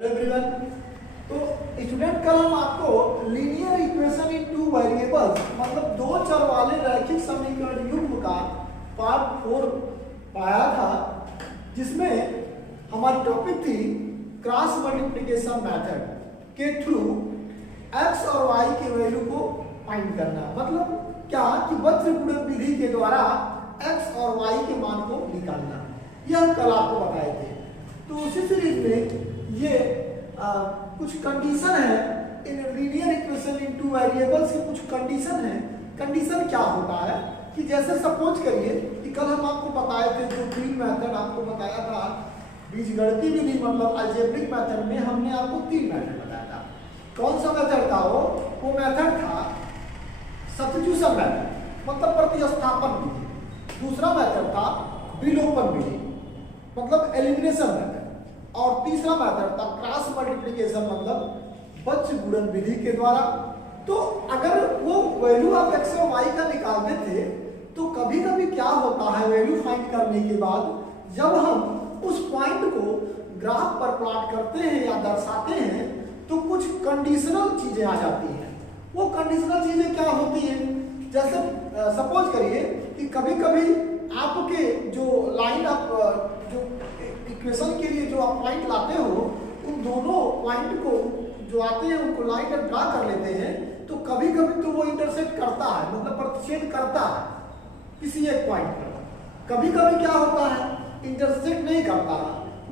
Everyone, तो student कल हम आपको linear equation in two variables मतलब दो चर वाले रैखिक समीकरण युग्म का पार्ट 4 पाया था, जिसमें हमारी टॉपिक थी क्रॉस मल्टीप्लिकेशन मेथड के थ्रू x और y के वैल्यू को फाइंड करना। मतलब क्या कि वज्र गुणन विधि के द्वारा x और y के मान को निकालना। यह कल आपको बताए थे। तो उसी सीरीज में ये कुछ कंडीशन है in linear equation in two variables के कुछ कंडीशन है। कंडीशन क्या होता है कि जैसे सपोज करिए कि कल हम आपको बताए थे जो तीन मेथड आपको बताया था बीजगणितीय विधि मतलब अलजेब्रिक मेथड में हमने आपको तीन मेथड बताया था। कौन सा मेथड था? वो मेथड था सब्स्टिट्यूशन मेथड मतलब प्रतिस्थापन विधि। दूसरा मेथड था विलोपन विधि मतलब एलिमिनेशन मेथड। और तीसरा मेथड था क्रॉस मल्टीप्लिकेशन मतलब वज्र गुणन विधि के द्वारा। तो अगर वो वैल्यू आप x और y का निकालते थे तो कभी कभी क्या होता है वैल्यू फाइंड करने के बाद जब हम उस पॉइंट को ग्राफ पर प्लॉट करते हैं या दर्शाते हैं तो कुछ कंडीशनल चीजें आ जाती हैं। वो कंडीशनल चीजें क्या होती हैं? जैसे सपोज करिए कि कभी कभी आपके जो लाइन आप जो इक्वेशन के लिए जो आप पॉइंट लाते हो उन दोनों पॉइंट को जो आते हैं उनको लाइन पर ड्रा कर लेते हैं तो कभी कभी तो वो इंटरसेक्ट करता है मतलब प्रतिच्छेद करता है किसी एक पॉइंट पर। कभी कभी क्या होता है इंटरसेक्ट नहीं करता,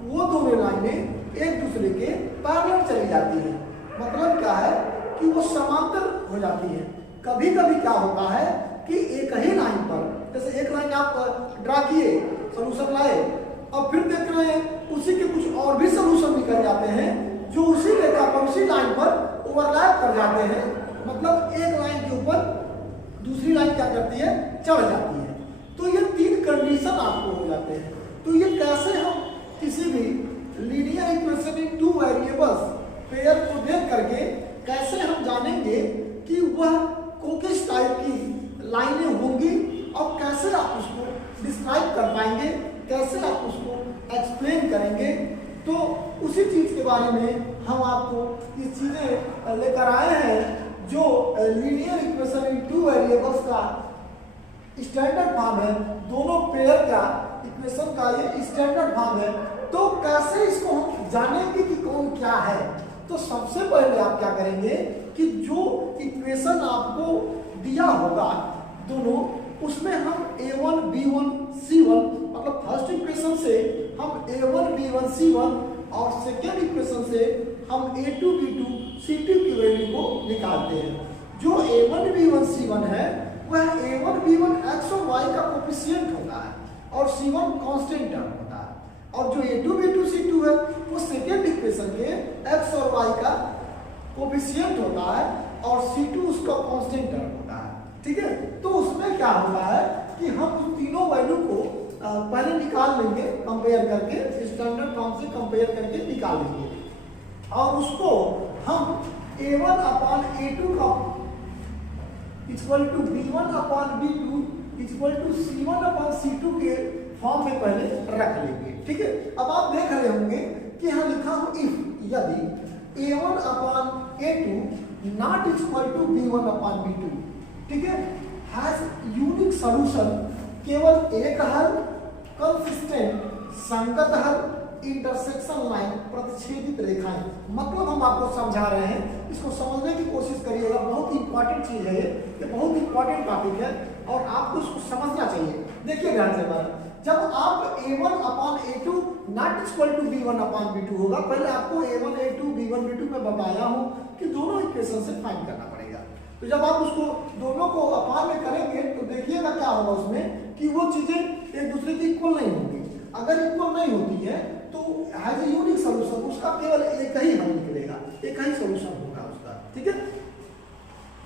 वो दोनों लाइनें एक दूसरे के पैरेलल चली जाती हैं। मतलब क्या है कि वो समांतर हो जाती है। कभी कभी क्या होता है कि एक ही लाइन पर जैसे एक लाइन आप ड्रा किए सोल्यूशन लाए और फिर देख रहे हैं उसी के कुछ और भी सोल्यूशन निकल जाते हैं जो उसी रेखा पर उसी लाइन पर ओवरलैप कर जाते हैं। मतलब एक लाइन के ऊपर दूसरी लाइन क्या करती है? चढ़ जाती है। तो ये तीन कंडीशन आपको हो जाते हैं। तो ये कैसे हम किसी भी linear equation in two variables pair को देख करके कैसे हम जानेंगे कि वह किस टाइप की लाइनें होंगी और कैसे आप उसको डिस्क्राइब कर पाएंगे, कैसे आप उसको एक्सप्लेन करेंगे। तो उसी चीज के बारे में हम आपको ये चीजें लेकर आए हैं जो linear equation in two variables का स्टैंडर्ड फॉर्म है। दोनों पेयर का इक्वेशन का ये स्टैंडर्ड फॉर्म है। तो कैसे इसको हम जानेंगे कि कौन क्या है? तो सबसे पहले आप क्या करेंगे कि जो इक्वेशन आपको दिया होगा दोनों उसमें हम a1 b1 c1 मतलब फर्स्ट इक्वेशन से हम a1 b1 c1 और सेकेंड इक्वेशन से हम a2 b2 c2 की वैल्यू को निकालते हैं। जो a1 b1 c1 है वह a1 b1 x और y का कोफिशिएंट होता है और c1 कांस्टेंट टर्म होता है। और जो a2 b2 c2 है वो सेकेंड इक्वेशन के x और y का कोफिशिएंट होता है और c2 उसका कांस्टेंट टर्म होता है। ठीक है, तो उसमें क्या होता है कि हम उन तीनों वैल्यू को पहले निकाल लेंगे कंपेयर करके, स्टैंडर्ड फॉर्म से कंपेयर करके निकाल लेंगे और उसको हम a1 अपान a2 का equal to b1 upon b2 equal to c1 upon c2 के फॉर्म में पहले रख लेंगे। ठीक है, अब आप देख रहे होंगे कि यहाँ लिखा हूं इफ यदि a1 upon a2 not equal to b1 upon b2 ठीक है हैज यूनिक सॉल्यूशन केवल एक हल कंसिस्टेंट संगत हल इंटरसेक्शन लाइन प्रतिच्छेदित रेखाएं। मतलब हम आपको समझा रहे हैं, इसको समझने की कोशिश करिएगा। बहुत ही इंपॉर्टेंट चीज है ये बहुत इंपॉर्टेंट टॉपिक है और आपको इसको समझना चाहिए। देखिए ध्यान से बात, जब आप a1 upon a2 not equal to b1 upon b2 होगा, पहले आपको a1 a2 b1 b2 में बताया हूं कि दोनों इक्वेशन से फाइंड करना पड़ेगा। तो जब आप उसको दोनों को अपान में करेंगे तो देखिएगा क्या होगा उसमें कि वो चीजें एक दूसरे की इक्वल नहीं होंगी। अगर इक्वल नहीं होती है तो हैज ए यूनिक सॉल्यूशन, उसका केवल एक ही हल निकलेगा, एक ही सॉल्यूशन होगा उसका। ठीक है,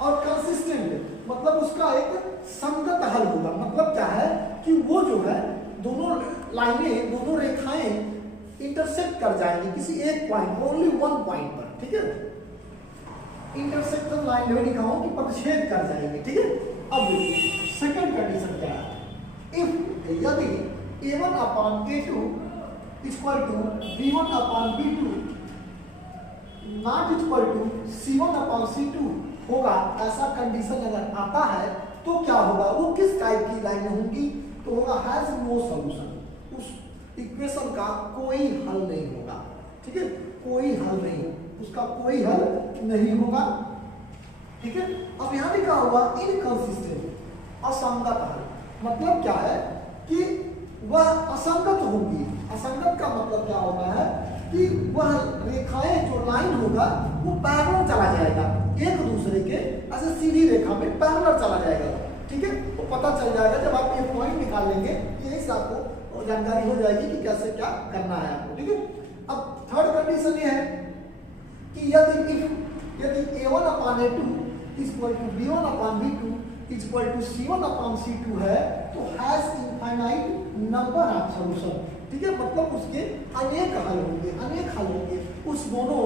और कंसिस्टेंट मतलब उसका एक संगत हल होगा। मतलब क्या है कि वो जो है दोनों लाइनें दोनों रेखाएं इंटरसेक्ट कर जाएंगी किसी एक पॉइंट, ओनली वन पॉइंट पर। ठीक है, इंटरसेक्शन लाइन में लिखा हूं कि प्रतिच्छेद कर जाएंगे। ठीक है, अब देखिए सेकंड कंडीशन क्या है, इफ यदि a1 upon a2 equal to b1 upon b2 not equal to C1 upon C2 होगा, ऐसा कंडीशन अगर आता है तो क्या होगा, वो किस टाइप की लाइन होंगी, तो होगा हैज नो सॉल्यूशन, उस इक्वेशन का कोई हल नहीं होगा। ठीक है, कोई हल नहीं, उसका कोई हल नहीं होगा। ठीक है, अब यहां लिखा हुआ इनकंसिस्टेंट, असंगत हल, मतलब क्या है कि वह असंगत होगी। असंगत का मतलब क्या होता है कि वह रेखाएं जो लाइन होगा वो पैरेलल चला जाएगा एक दूसरे के, ऐसे सीधी रेखा में पैरेलल चला जाएगा। ठीक है, तो पता चल जाएगा जब आप ये पॉइंट निकाल लेंगे, यही से आपको जानकारी हो जाएगी कि कैसे क्या करना है आपको। ठीक है, अब थर्ड कंडीशन ये है कि यदि A1 upon A2 equal to B1 upon B2 equal to C1 upon C2 है, तो has infinite number of solution. ठीक है, मतलब उसके अनेक हल होंगे, अनेक हल होंगे, उस दोनों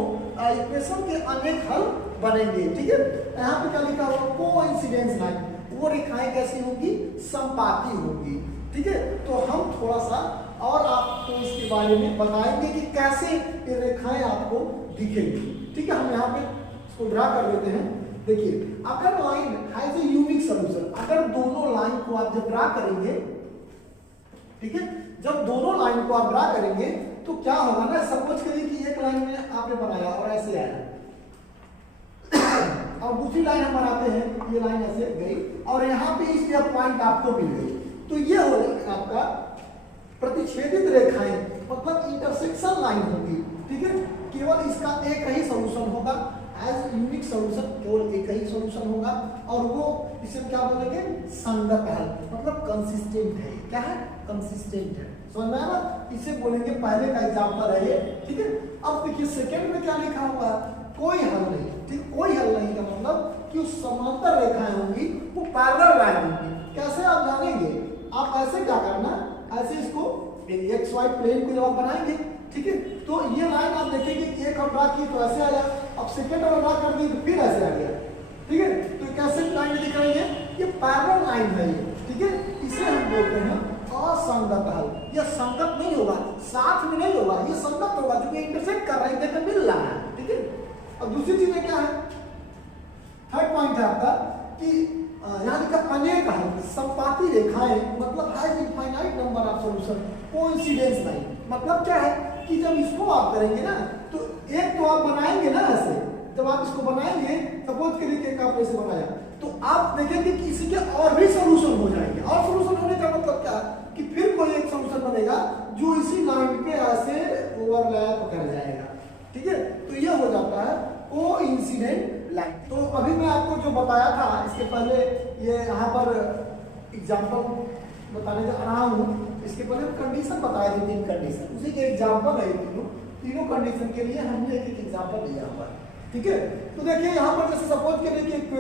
इक्वेशन के अनेक हल बनेंगे। ठीक है, यहाँ पे क्या लिखा हुआ, कोइंसिडेंस लाइन, वो रेखाएं कैसी होंगी, संपाती होंगी। ठीक है, तो हम थोड़ा सा और आपको इसके बारे में बताएंगे कि कैसे ये रेखाएं आपको दिखेंगी। ठीक है, हम यहाँ पे इसको ड्रा कर लेते हैं। देखिए, अगर line has a unique solution, अगर दोनों लाइन को आप जब ड्रा करेंगे, ठीक है, जब दोनों लाइन को आप ड्रा करेंगे तो क्या होगा ना, सपोज करिए कि एक लाइन में आपने बनाया और ऐसे आया और दूसरी लाइन हम बनाते हैं, ये लाइन ऐसे गई और यहाँ पे इसलिए पॉइंट आपको मिल गई, तो ये हो जाएगा आपका प्रतिच्छेदित रेखाएं, मतलब इंटरसेक्शन लाइन होगी। ठीक है, केवल इसका एक ही सॉल्यूशन होगा, एज यूनिक सॉल्यूशन, केवल एक ही सॉल्यूशन होगा, और वो इसे क्या बोलेंगे, संगत हल, मतलब कंसिस्टेंट है। क्या है, कंसिस्टेंट है, समझ में आया ना, इसे बोलेंगे पहले का एग्जांपल है ये। ठीक है, अब देखिए सेकंड में क्या लिखा हुआ है, कोई हल नहीं। ठीक, कोई हल नहीं का मतलब कि उस समांतर रेखाएं होंगी वो पैरेलल लाइन होंगी। कैसे आप जानेंगे, आप ऐसे क्या करना, ऐसे इसको एक्स वाई प्लेन को जब आप बनाएंगे, ठीक है, तो ये लाइन आप देखेंगे कि एक हम ड्रा किए तो ऐसे आया, अब सेकंड वाला ड्रा कर दिए तो फिर ऐसे आ गया। ठीक है, तो कैसे लाइन दिख रही है, ये पैरेलल लाइन है ये। ठीक है, इसे हम बोलते हैं असंगत हल। यह संगत नहीं होगा, साथ में नहीं होगा, ये संगत होगा जो इंटरसेक्ट कर रहे हैं, देखकर मिल रहा है। ठीक है, अब दूसरी चीज क्या है, थर्ड पॉइंट है आपका कि यहाँ लिखा अनेक हल, संपाती रेखाएं, मतलब has infinite number of solution. Coincidence line मतलब क्या है कि जब इसको आप करेंगे ना, तो एक तो आप बनाएंगे ना ऐसे, जब आप इसको बनाएंगे, सपोज करिए कि एक आप ऐसे बनाया, तो आप देखेंगे कि इसी के और भी सॉल्यूशन हो जाएंगे। और सॉल्यूशन होने का मतलब क्या है कि फिर कोई एक सॉल्यूशन बनेगा जो इसी लाइन पे ऐसे ओवरलैप कर जाएगा। ठीक है, तो ये हो जाता है कोइंसिडेंट लाइन। तो अभी मैं आपको जो बताया था, इसके पहले ये यहाँ पर एग्जाम्पल बताने जा रहा हूँ, इसके पहले कंडीशन बताया थी, 3 कंडीशन, उसी के एग्जाम्पल है तीनों कंडीशन के लिए हमने एक एग्जाम्पल लिया हुआ है। ठीक है, तो देखिए यहाँ पर जैसे सपोज करिए कि एक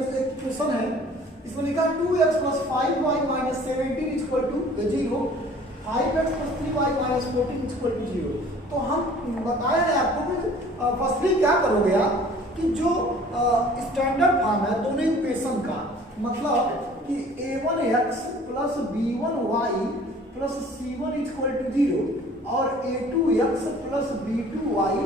क्वेश्चन है, इसमें लिखा 2x + 5y - 17 = 0, 5x + 3y - 14 = 0। तो हम बताया है आपको कि फर्स्टली क्या करोगे आप कि जो स्टैंडर्ड फॉर्म है दोनों इक्वेशन का, मतलब कि a1x + b1y + c1 = 0 और a2x + b2y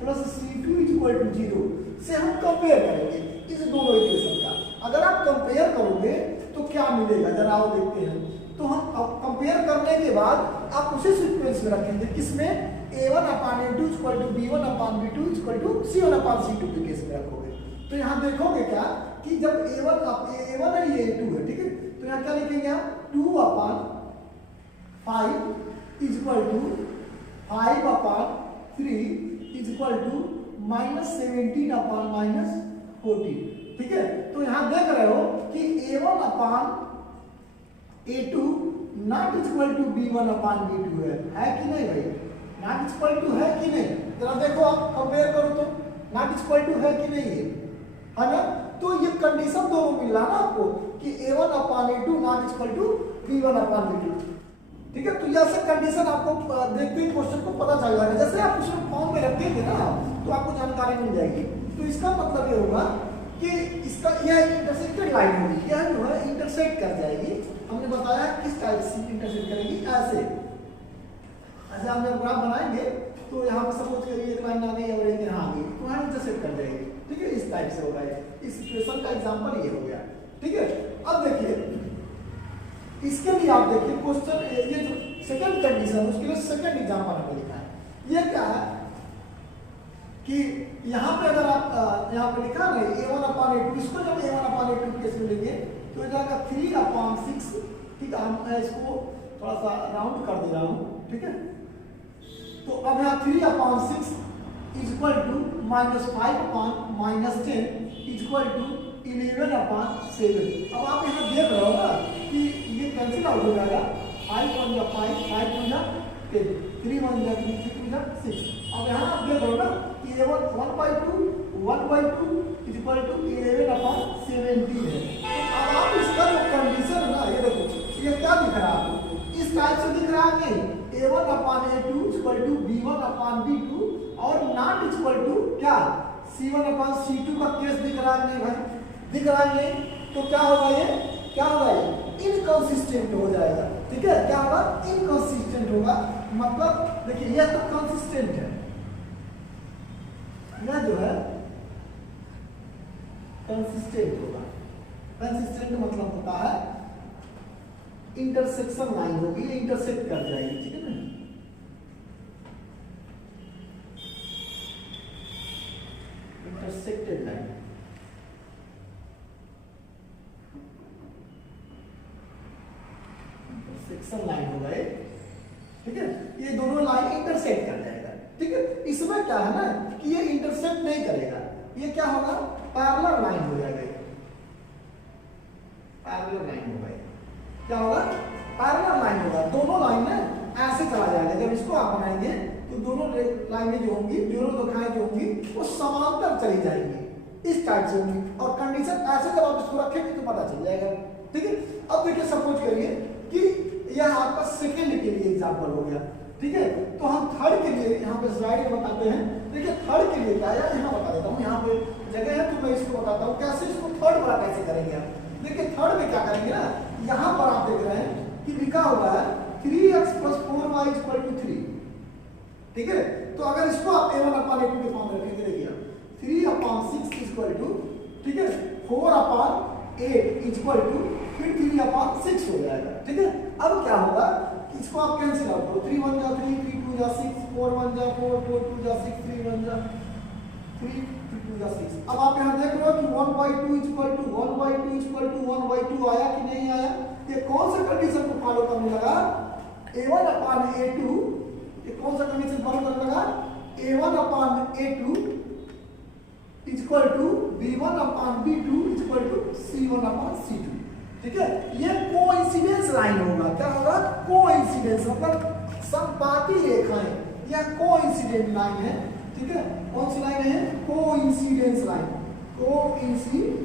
+ c2 = 0 से हम कंपेयर करेंगे इस दोनों इक्वेशन का। अगर आप कंपेयर करोगे तो क्या मिलेगा, जरा आओ देखते हैं। तो हम कंपेयर करने के बाद आप उसी सीक्वेंस में रखेंगे, किसमें, a1/a2 = b1/b2 = c1/c2 के केस में रखोगे। तो यहाँ देखोगे क्या कि जब a1 है, ये a2 है, ठीक है, तो यहाँ क्या लिखेंगे आप, 2/5 = 5/3 = -17/-14। ठीक है, तो यहाँ देख रहे हो कि a1/a2 not equal to b1/b2 है कि नहीं भाई, नॉट इक्वल टू है कि नहीं, जरा देखो आप कंपेयर करो तो नॉट इक्वल टू है कि नहीं है ना। तो ये कंडीशन दोनों मिल रहा ना आपको कि a1/a2 not equal to b1/b2। ठीक है, तो ऐसे कंडीशन आपको देखते ही क्वेश्चन को पता चल जाएगा, जैसे आप क्वेश्चन फॉर्म में रखेंगे ना तो आपको जानकारी मिल जाएगी। तो इसका मतलब ये होगा कि इसका यह इंटरसेक्टेड लाइन होगी, यह जो है इंटरसेक्ट कर जाएगी। हमने बताया किस टाइप से इंटरसेक्ट करेगी, ऐसे हम जब ग्राफ बनाएंगे तो यहाँ पर सपोज करिए एक लाइन आ गई और एक यहाँ आ गई, तो यहाँ इंटरसेक्ट कर जाएगी, ठीक है, इस टाइप से होगा ये। इस इक्वेशन का एग्जांपल ये हो गया, ठीक है। अब देखिए इसके लिए आप देखिए क्वेश्चन, ये जो सेकंड कंडीशन उसके लिए सेकंड एग्जांपल हमने लिखा है। ये क्या है कि यहाँ पे अगर आप यहाँ पे लिखा है a1/a2, इसको जब a1/a2 केस में लेंगे तो हो जाएगा 3/6, ठीक है। मैं इसको थोड़ा सा राउंड कर दे रहा हूँ, ठीक है। तो अब यहाँ 3/6 is equal to -5/-10 is equal to 11/7। अब आप यहाँ देख रहे हो ना कि ये कैंसिल आउट हो जाएगा, 5 1 जा 5, 5 2 जा 10, 3 1 जा 3, 3 2 जा 6। अब यहाँ आप देख रहे हो ना कि ये 1/2 इज इक्वल टू 11/17 है। अब आप इसका जो कंडीशन है ना, ये देखो ये क्या दिख रहा है आपको, इस टाइप से दिख रहा है नहीं, a1/a2 इक्वल टू b1/b2 और नॉट इक्वल टू क्या c1/c2 का केस दिख रहा है नहीं भाई, दिख रहा है नहीं, तो क्या होगा ये, क्या होगा ये इनकंसिस्टेंट हो जाएगा, ठीक है। क्या होगा, इनकंसिस्टेंट होगा। मतलब देखिए यह तो कंसिस्टेंट है, यह जो है कंसिस्टेंट होगा। कंसिस्टेंट मतलब होता है इंटरसेक्शन लाइन होगी, इंटरसेक्ट कर जाएगी, ठीक है ना। इंटरसेक्टेड लाइन, इंटरसेक्शन लाइन होगा ये, ठीक है। ये दोनों लाइन इंटरसेक्ट कर जाएगा, ठीक है। इसमें क्या है ना कि ये इंटरसेक्ट नहीं करेगा, ये क्या होगा, पैरेलल लाइन हो जाएगा, पैरेलल लाइन होगा। क्या होगा, पैरेलल लाइन होगा, दोनों लाइनें ऐसे चला जाएगा। जब इसको आप बनाएंगे तो दोनों लाइनें जो होंगी, दोनों रेखाएं जो होंगी वो समांतर चली जाएंगी, इस टाइप से होंगी। और कंडीशन ऐसे जब आप इसको रखेंगे तो पता चल जाएगा, ठीक है। अब देखिए सपोज करिए कि यह आपका सेकेंड के लिए एग्जाम्पल हो गया, ठीक है। तो हम थर्ड के लिए यहाँ पे स्लाइड में बताते हैं। देखिए थर्ड के लिए क्या है, यहाँ बता देता हूँ, यहाँ पे जगह है तो मैं इसको बताता हूँ कैसे इसको थर्ड वाला कैसे करेंगे आप। देखिए थर्ड में क्या करेंगे ना, यहाँ पर आप देख रहे हैं कि लिखा हुआ है 3x + 4y = 3, ठीक है। तो अगर इसको आप a1/a2 के फॉर्म में रखेंगे, देखिए 3/6 इक्वल टू, ठीक है, 4/8 इक्वल टू फिर 3/6 हो जाएगा, ठीक है। अब क्या होगा, इसको आप कैंसिल आउट करो, 3 1 जा 3, 3 2 जा 6, 4 1 जा 4, 4 2 जा 6, 3 1 जा 3, 3 2 जा 6। अब आप यहाँ देख रहे हो कि 1/2 इक्वल टू 1/2 आया कि नहीं आया। ये कौन सा कंडीशन को फॉलो करने लगा, a1/a2, ये कौन सा कंडीशन फॉलो करने लगा, a1/a2 equal to b1/b2 equal to c1/c2, ठीक है। ये कोइंसिडेंस लाइन होगा, क्या होगा, कोइंसिडेंस मतलब संपाती रेखाएं, यह कोइंसिडेंट लाइन है, ठीक है। कौन सी लाइन है, कोइंसिडेंस लाइन, कोइंसिडेंस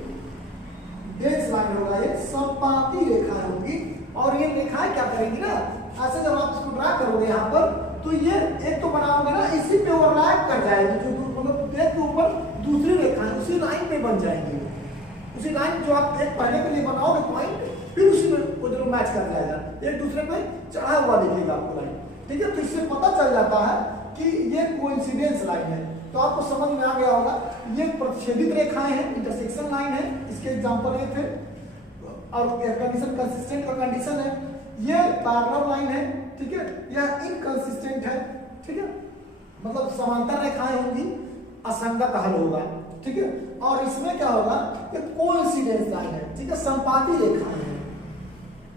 लाइन होगा, ये संपाती रेखाएं होगी। और ये रेखाएं क्या करेंगी ना, ऐसे जब आप इसको ड्रा करोगे यहाँ पर तो ये एक तो बनाओगे ना, इसी पे ओवरलैप कर जाएगी, जो मतलब एक के ऊपर दूसरी रेखाएं उसी लाइन पे बन जाएंगी, उसी लाइन जो आप एक पहले के लिए बनाओगे पॉइंट, फिर उसी में वो दोनों मैच कर जाएगा, एक दूसरे पे चढ़ा हुआ दिखेगा आपको लाइन, ठीक है। तो इससे पता चल जाता है कि ये कोइंसिडेंस लाइन है। तो आपको समझ में आ गया होगा, ये प्रतिच्छेदित रेखाएं हैं, इंटरसेक्शन लाइन है, इसके एग्जांपल ये थे। और कंडीशन कंसिस्टेंट का कंडीशन है, ये पैरेलल लाइन है, ठीक है, यह इनकंसिस्टेंट है, ठीक है, मतलब समांतर रेखाएं होंगी, असंगत हल होगा, ठीक है। और इसमें क्या होगा, ये कोइंसिडेंस लाइन है, ठीक है, संपाती रेखाएं हैं,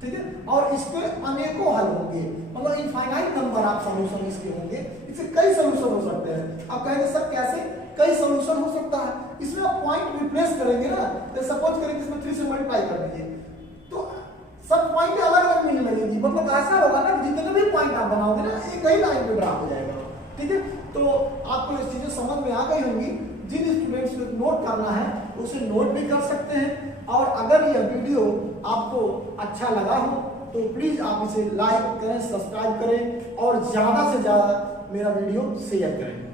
ठीक है। और इसके अनेकों हल होंगे, मतलब इनफाइनाइट नंबर आप सॉल्यूशन इसके होंगे, इससे कई सॉल्यूशन हो सकते हैं। आप कहेंगे सर कैसे, कई सॉल्यूशन हो सकता है, इसमें आप पॉइंट रिप्लेस करेंगे ना, तो सपोज करें कि इसमें 3 से मल्टीप्लाई कर दीजिए तो सब पॉइंट अलग अलग मिलने लगेगी, मतलब ऐसा होगा ना कि जितने भी पॉइंट आप बनाओगे ना एक ही लाइन पे ड्रा हो जाएगा, ठीक है। तो आपको ये चीजें समझ में आ गई होंगी। जिन स्टूडेंट्स को नोट करना है उसे नोट भी कर सकते हैं, और अगर यह वीडियो आपको अच्छा लगा हो तो प्लीज आप इसे लाइक करें, सब्सक्राइब करें और ज्यादा से ज्यादा मेरा वीडियो शेयर करें।